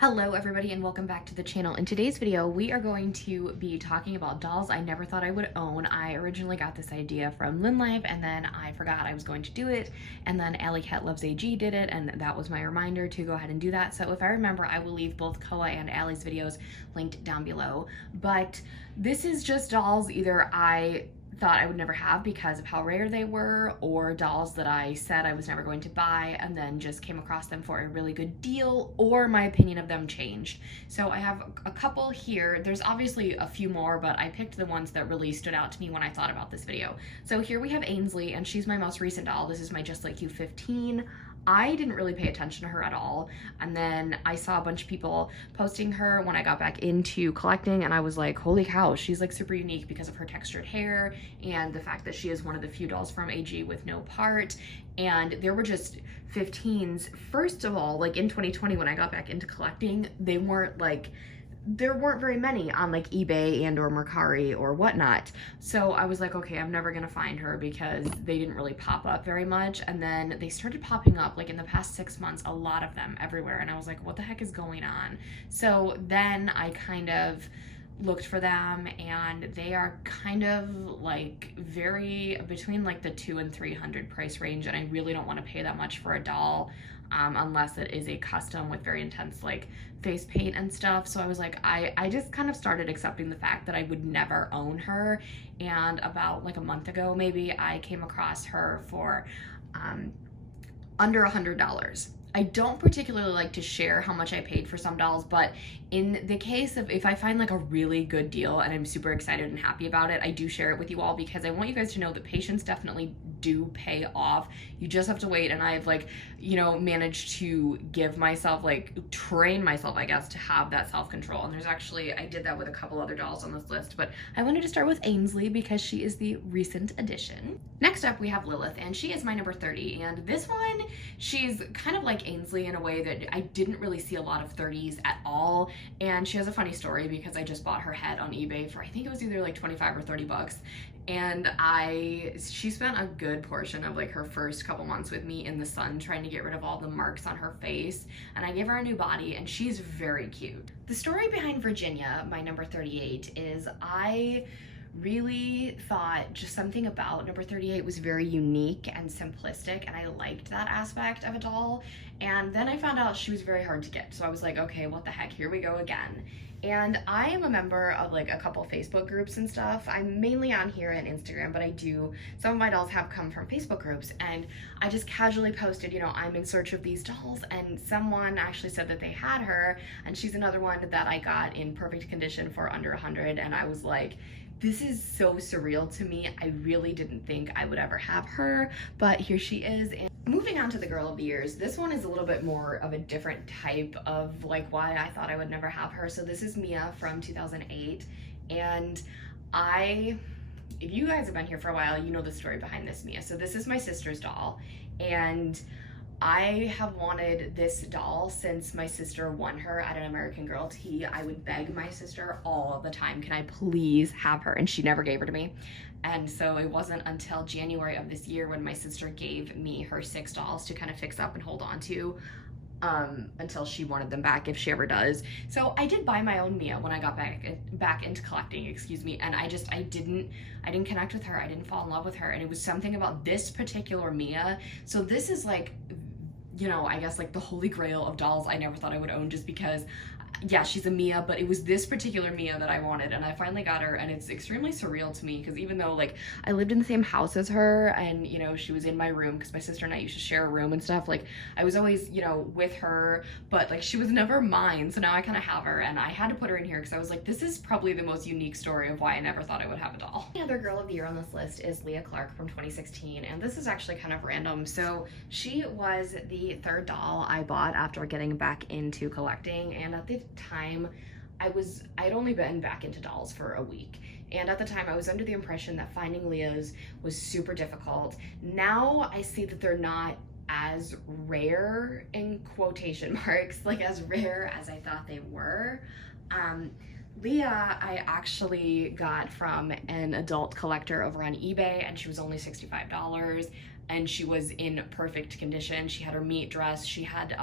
Hello everybody and welcome back to the channel. In today's video we are going to be talking about dolls I never thought I would own. I originally got this idea from Life and then I forgot I was going to do it, and then Alley Cat Loves AG did it, and that was my reminder to go ahead and do that. So if I remember, I will leave both Kaeya and Allie's videos linked down below. But this is just dolls either I thought I would never have because of how rare they were, or dolls that I said I was never going to buy and then just came across them for a really good deal, or my opinion of them changed. So I have a couple here. There's obviously a few more, but I picked the ones that really stood out to me when I thought about this video. So here we have Ainsley, and she's my most recent doll. This is my Just Like You 15. I didn't really pay attention to her at all, and then I saw a bunch of people posting her when I got back into collecting, and I was like, holy cow, she's like super unique because of her textured hair and the fact that she is one of the few dolls from AG with no part. And there were just 15s. First of all, like in 2020 when I got back into collecting, there weren't very many on like eBay and or Mercari or whatnot. So I was like, okay, I'm never gonna find her because they didn't really pop up very much. And then they started popping up like in the past 6 months, a lot of them everywhere. And I was like, what the heck is going on? So then I kind of looked for them, and they are kind of like very between like the $200 and $300 price range, and I really don't want to pay that much for a doll unless it is a custom with very intense like face paint and stuff. So I was like, I just kind of started accepting the fact that I would never own her. And about like a month ago maybe, I came across her for under $100. I don't particularly like to share how much I paid for some dolls, but in the case of if I find like a really good deal and I'm super excited and happy about it, I do share it with you all because I want you guys to know that patience definitely do pay off. You just have to wait, and I've like, you know, managed to give myself, like train myself, I guess, to have that self-control. And there's actually, I did that with a couple other dolls on this list, but I wanted to start with Ainsley because she is the recent addition. Next up we have Lilith, and she is my number 30, and this one, she's kind of like Ainsley in a way that I didn't really see a lot of 30s at all. And she has a funny story because I just bought her head on eBay for, I think it was either like 25 or 30 bucks. And she spent a good portion of like her first couple months with me in the sun trying to get rid of all the marks on her face, and I gave her a new body, and she's very cute. The story behind Virginia, my number 38, is I really thought just something about number 38 was very unique and simplistic, and I liked that aspect of a doll. And then I found out she was very hard to get, so I was like, okay, what the heck, here we go again. And I am a member of like a couple Facebook groups and stuff. I'm mainly on here and Instagram, but some of my dolls have come from Facebook groups, and I just casually posted, you know, I'm in search of these dolls, and someone actually said that they had her, and she's another one that I got in perfect condition for under 100, and I was like, this is so surreal to me. I really didn't think I would ever have her, but here she is. And moving on to the Girl of the Years, this one is a little bit more of a different type of like why I thought I would never have her. So this is Mia from 2008, and if you guys have been here for a while, you know the story behind this Mia. So this is my sister's doll, and I have wanted this doll since my sister won her at an American Girl Tea. I would beg my sister all the time, can I please have her? And she never gave her to me. And so it wasn't until January of this year when my sister gave me her 6 dolls to kind of fix up and hold on to until she wanted them back, if she ever does. So I did buy my own Mia when I got back into collecting, excuse me, and I didn't connect with her. I didn't fall in love with her, and it was something about this particular Mia. So this is like, you know, I guess like the holy grail of dolls I never thought I would own, just because, yeah, she's a Mia, but it was this particular Mia that I wanted, and I finally got her. And it's extremely surreal to me because even though like I lived in the same house as her, and you know, she was in my room because my sister and I used to share a room and stuff, like I was always, you know, with her, but like she was never mine. So now I kind of have her, and I had to put her in here because I was like, this is probably the most unique story of why I never thought I would have a doll. The other Girl of the Year on this list is Leah Clark from 2016, and this is actually kind of random. So she was the 3rd doll I bought after getting back into collecting, and at the time I'd only been back into dolls for a week, and at the time I was under the impression that finding Leah's was super difficult. Now I see that they're not as rare, in quotation marks, like as rare as I thought they were. Leah I actually got from an adult collector over on eBay, and she was only $65, and she was in perfect condition. She had her meat dress, she had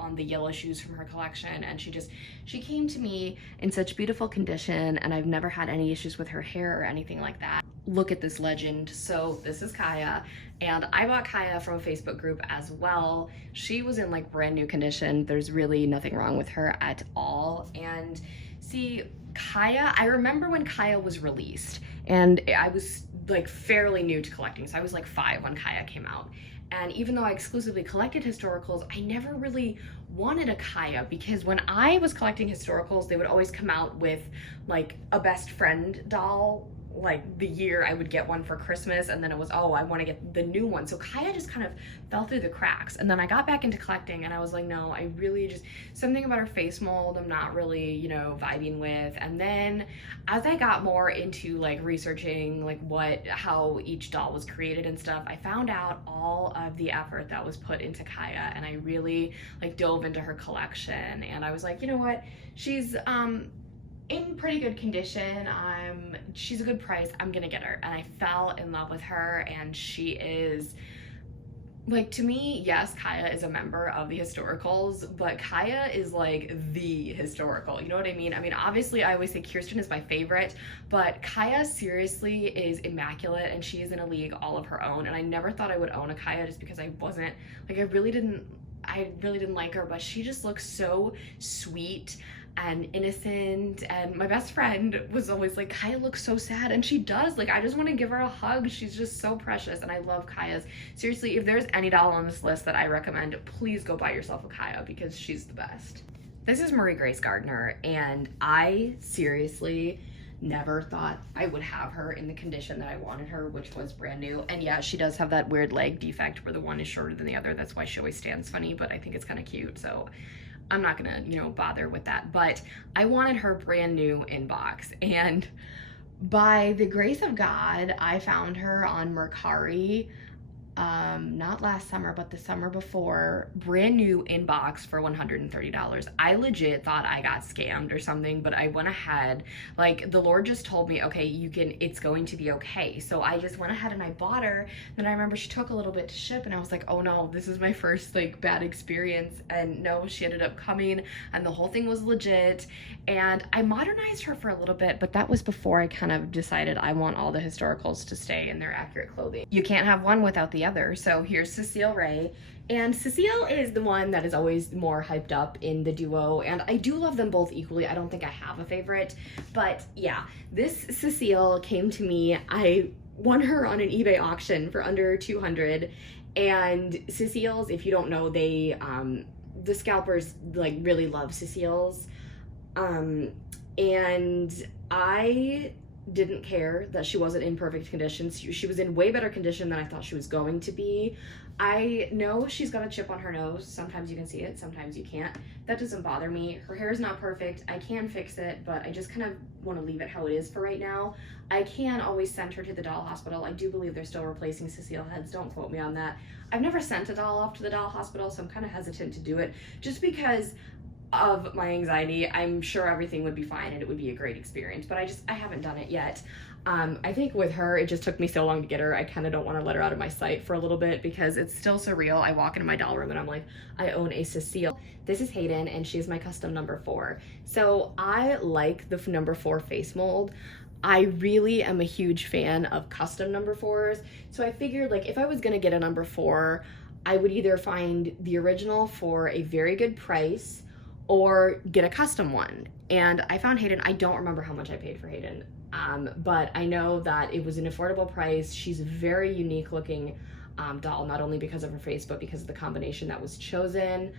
on the yellow shoes from her collection, and she came to me in such beautiful condition, and I've never had any issues with her hair or anything like that. Look at this legend. So this is Kaeya, and I bought Kaeya from a Facebook group as well. She was in like brand new condition. There's really nothing wrong with her at all. And see, Kaeya, I remember when Kaeya was released, and I was like fairly new to collecting. So I was like 5 when Kaeya came out. And even though I exclusively collected historicals, I never really wanted a Kaeya, because when I was collecting historicals, they would always come out with like a best friend doll. Like the year I would get one for Christmas, and then it was, oh, I want to get the new one. So Kaeya just kind of fell through the cracks. And then I got back into collecting, and I was like, no, I really just, something about her face mold I'm not really, you know, vibing with. And then as I got more into like researching like how each doll was created and stuff, I found out all of the effort that was put into Kaeya, and I really like dove into her collection. And I was like, you know what, she's in pretty good condition. She's a good price. I'm gonna get her. And I fell in love with her, and she is like, to me, yes, Kaeya is a member of the historicals, but Kaeya is like the historical, you know what I mean? I mean, obviously I always say Kirsten is my favorite, but Kaeya seriously is immaculate, and she is in a league all of her own. And I never thought I would own a Kaeya, just because I wasn't like, I really didn't like her, but she just looks so sweet and innocent. And my best friend was always like, Kaeya looks so sad, and she does. Like, I just want to give her a hug. She's just so precious, and I love Kaeya's. Seriously, if there's any doll on this list that I recommend, please go buy yourself a Kaeya, because she's the best. This is Marie Grace Gardner, and I seriously never thought I would have her in the condition that I wanted her, which was brand new. And yeah, she does have that weird leg defect where the one is shorter than the other. That's why she always stands funny, but I think it's kind of cute, so I'm not gonna, you know, bother with that. But I wanted her brand new in box, and by the grace of God, I found her on Mercari, not last summer, but the summer before, brand new in box for $130. I legit thought I got scammed or something, but I went ahead, like the Lord just told me, okay, it's going to be okay. So I just went ahead and I bought her. Then I remember she took a little bit to ship, and I was like, oh no, this is my first like bad experience. And no, she ended up coming, and the whole thing was legit. And I modernized her for a little bit, but that was before I kind of decided I want all the historicals to stay in their accurate clothing. You can't have one without the other. So here's Cecile Ray, and Cecile is the one that is always more hyped up in the duo, and I do love them both equally. I don't think I have a favorite, but yeah, this Cecile came to me. I won her on an eBay auction for under $200, and Cecile's, if you don't know, they the scalpers like really love Cecile's, and I didn't care that she wasn't in perfect condition. She was in way better condition than I thought she was going to be. I know she's got a chip on her nose. Sometimes you can see it, sometimes you can't. That doesn't bother me. Her hair is not perfect. I can fix it, but I just kind of want to leave it how it is for right now. I can always send her to the doll hospital. I do believe they're still replacing Cecile heads. Don't quote me on that. I've never sent a doll off to the doll hospital, so I'm kind of hesitant to do it just because of my anxiety. I'm sure everything would be fine and it would be a great experience, but I haven't done it yet. I think with her, it just took me so long to get her. I kind of don't want to let her out of my sight for a little bit because it's still surreal. I walk into my doll room and I'm like, I own a Cecile. This is Hayden, and she's my custom number 4. So I like the number 4 face mold. I really am a huge fan of custom number 4s. So I figured, like, if I was gonna get a number 4, I would either find the original for a very good price or get a custom one. And I found Hayden. I don't remember how much I paid for Hayden, but I know that it was an affordable price. She's a very unique looking doll, not only because of her face, but because of the combination that was chosen.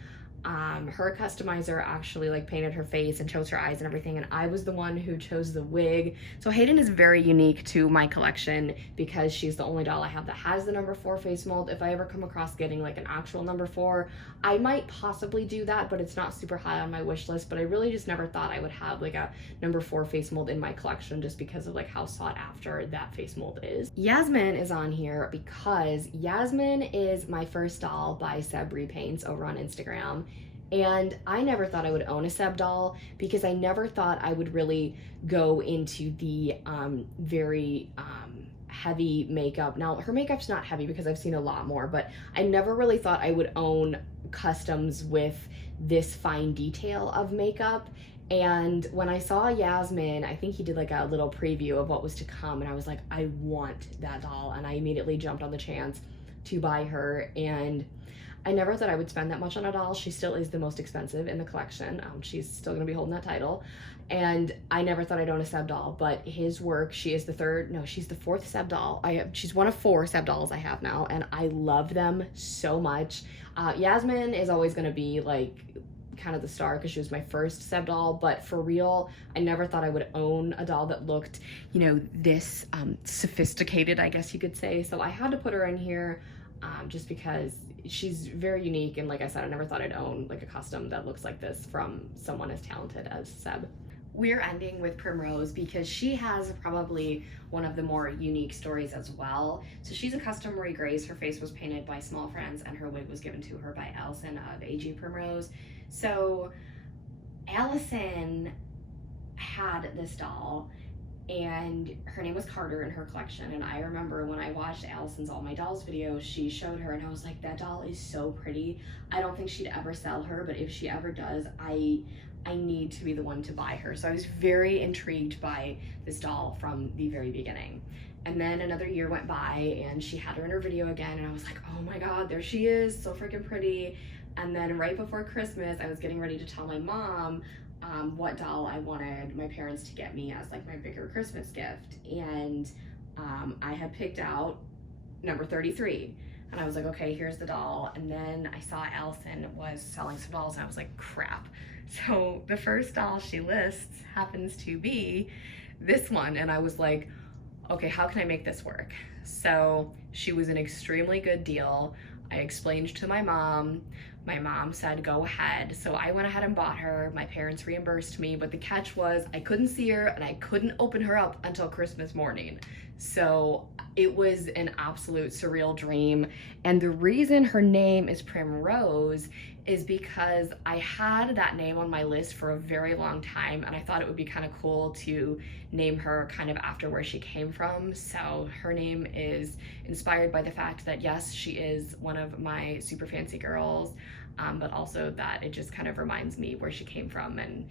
Her customizer actually like painted her face and chose her eyes and everything, and I was the one who chose the wig. So Hayden is very unique to my collection because she's the only doll I have that has the number 4 face mold. If I ever come across getting like an actual number 4, I might possibly do that, but it's not super high on my wish list. But I really just never thought I would have like a number 4 face mold in my collection just because of like how sought after that face mold is. Yasmine is on here because Yasmine is my first doll by Seb Repaints over on Instagram. And I never thought I would own a Seb doll because I never thought I would really go into the very heavy makeup. Now, her makeup's not heavy because I've seen a lot more, but I never really thought I would own customs with this fine detail of makeup. And when I saw Yasmine, I think he did like a little preview of what was to come, and I was like, I want that doll, and I immediately jumped on the chance to buy her. And I never thought I would spend that much on a doll. She still is the most expensive in the collection. She's still gonna be holding that title. And I never thought I'd own a Seb doll, but his work, she's the fourth Seb doll. She's one of 4 Seb dolls I have now, and I love them so much. Yasmine is always gonna be like kind of the star because she was my first Seb doll, but for real, I never thought I would own a doll that looked, you know, this sophisticated, I guess you could say. So I had to put her in here just because she's very unique, and like I said, I never thought I'd own like a custom that looks like this from someone as talented as Seb. We're ending with Primrose because she has probably one of the more unique stories as well. So she's a custom Marie Grace. Her face was painted by Small Friends, and her wig was given to her by Allison of AG Primrose. So Allison had this doll, and her name was Carter in her collection. And I remember when I watched Allison's All My Dolls video, she showed her, and I was like, that doll is so pretty. I don't think she'd ever sell her, but if she ever does, I need to be the one to buy her. So I was very intrigued by this doll from the very beginning. And then another year went by, and she had her in her video again, and I was like, oh my God, there she is, so freaking pretty. And then right before Christmas, I was getting ready to tell my mom what doll I wanted my parents to get me as like my bigger Christmas gift. And I had picked out number 33. And I was like, okay, here's the doll. And then I saw Allison was selling some dolls, and I was like, crap. So the first doll she lists happens to be this one. And I was like, okay, how can I make this work? So she was an extremely good deal. I explained to my mom. My mom said, go ahead. So I went ahead and bought her. My parents reimbursed me, but the catch was I couldn't see her, and I couldn't open her up until Christmas morning. So it was an absolute surreal dream. And the reason her name is Primrose is because I had that name on my list for a very long time, and I thought it would be kind of cool to name her kind of after where she came from. So her name is inspired by the fact that yes, she is one of my super fancy girls, but also that it just kind of reminds me where she came from. And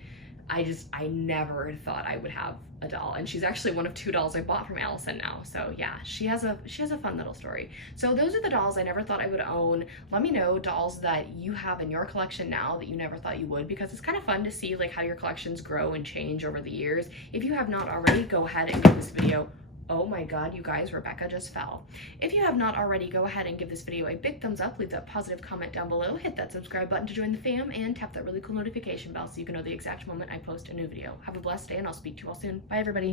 I never thought I would have a doll, and she's actually one of 2 dolls I bought from Allison now. So yeah, she has a fun little story. So those are the dolls I never thought I would own. Let me know dolls that you have in your collection now that you never thought you would, because it's kind of fun to see like how your collections grow and change over the years. If you have not already, go ahead and give this video, oh my God, you guys, Rebecca just fell. If you have not already, go ahead and give this video a big thumbs up, leave that positive comment down below, hit that subscribe button to join the fam, and tap that really cool notification bell so you can know the exact moment I post a new video. Have a blessed day, and I'll speak to you all soon. Bye, everybody.